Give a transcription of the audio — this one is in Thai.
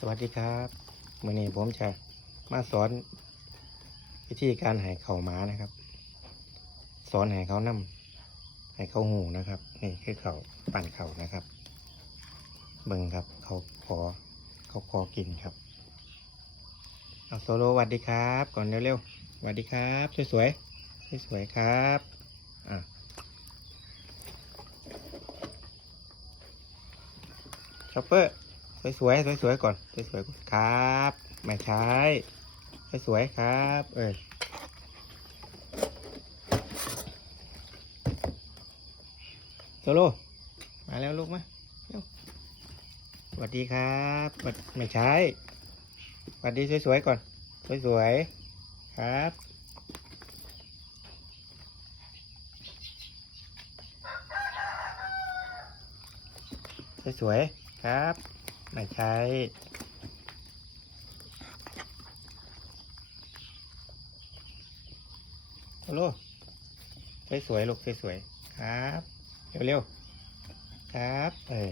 สวัสดีครับมื่อนี้ผมจะมาสอนวิธีการหายเข่าหม้านะครับ สอนหายเขานำให้เขาหูนะครับนี่คือเขาปั่นเข่านะครับ เบิ่งครับเขาคอเขาคอกินครับเอาโซโลสวัสดีครับ ก่อนเร็วๆสวัสดีครับสวยๆสวยๆครับอะช็อปเปอร์ สวยๆสวยๆก่อนสวยๆครับไม่ใช่สวยๆครับ เอ้ยโซโลมาแล้วลูกมาสวัสดีครับสวัสไม่ใช่สวัสดีสวยๆก่อน สวยๆครับสวยๆครับ ไม่ใช่ฮัลโหลสวยๆลูกสวยๆครับ เร็วๆ ครับ เอ้